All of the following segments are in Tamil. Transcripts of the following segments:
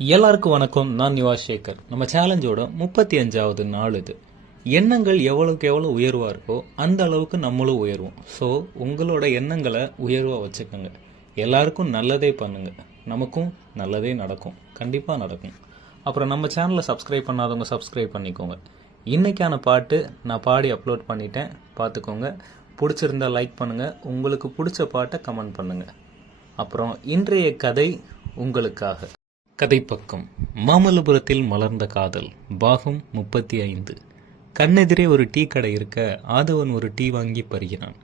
எல்லாருக்கும் வணக்கம். நான் நிவாஸ் சேகர். நம்ம சேலஞ்சோட 35வது நாள் இது. எண்ணங்கள் எவ்வளவுக்கு எவ்வளோ உயர்வாக இருக்கோ அந்த அளவுக்கு நம்மளும் உயர்வோம். ஸோ உங்களோட எண்ணங்களை உயர்வாக வச்சுக்கோங்க. எல்லாருக்கும் நல்லதே பண்ணுங்க, நமக்கும் நல்லதே நடக்கும், கண்டிப்பாக நடக்கும். அப்புறம் நம்ம சேனலை சப்ஸ்கிரைப் பண்ணாதவங்க சப்ஸ்கிரைப் பண்ணிக்கோங்க. இன்னைக்கான பாட்டு நான் பாடி அப்லோட் பண்ணிட்டேன், பார்த்துக்கோங்க. பிடிச்சிருந்தா லைக் பண்ணுங்கள், உங்களுக்கு பிடிச்ச பாட்டை கமெண்ட் பண்ணுங்கள். அப்புறம் இன்றைய கதை உங்களுக்காக. கதைப்பக்கம். மாமல்லபுரத்தில் மலர்ந்த காதல் பாகம் 35. கண்ணெதிரே ஒரு டீ கடை இருக்க ஆதவன் ஒரு டீ வாங்கி பருகிறான்.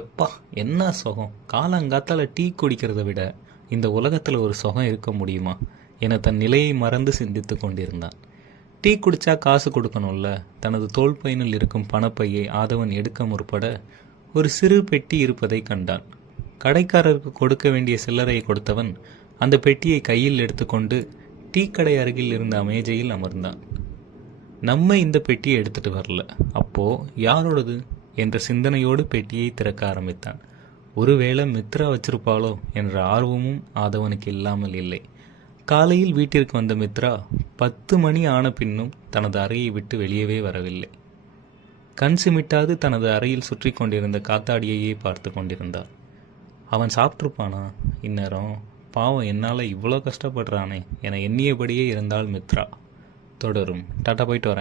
எப்பா என்ன சுகம்! காலங்காத்தால டீ குடிக்கிறத விட இந்த உலகத்தில் ஒரு சுகம் இருக்க முடியுமா என தன் நிலையை மறந்து சிந்தித்து கொண்டிருந்தான். டீ குடிச்சா காசு கொடுக்கணும்ல. தனது தோள் பையினில் இருக்கும் பணப்பையை ஆதவன் எடுக்க முற்பட ஒரு சிறு பெட்டி இருப்பதை கண்டான். கடைக்காரருக்கு கொடுக்க வேண்டிய சில்லறையை கொடுத்தவன் அந்த பெட்டியை கையில் எடுத்துக்கொண்டு டீ கடை அருகில் இருந்த மேஜையில் அமர்ந்தான். நம்ம இந்த பெட்டியை எடுத்துட்டு வரல, அப்போ யாரோடது என்ற சிந்தனையோடு பெட்டியை திறக்க ஆரம்பித்தான். ஒருவேளை மித்ரா வச்சிருப்பாளோ என்ற ஆர்வமும் ஆதவனுக்கு இல்லாமல் இல்லை. காலையில் வீட்டிற்கு வந்த மித்ரா 10 மணி ஆன பின்னும் தனது அறையை விட்டு வெளியவே வரவில்லை. கண் சிமிட்டாது தனது அறையில் சுற்றி கொண்டிருந்த காத்தாடியையே பார்த்து கொண்டிருந்தார். அவன் சாப்பிட்ருப்பானா இந்நேரம்? பாவம், என்னால் இவ்வளோ கஷ்டப்படுறானே என எண்ணியபடியே இருந்தாள் மித்ரா. தொடரும். டாட்டா, போயிட்டு வரேன்.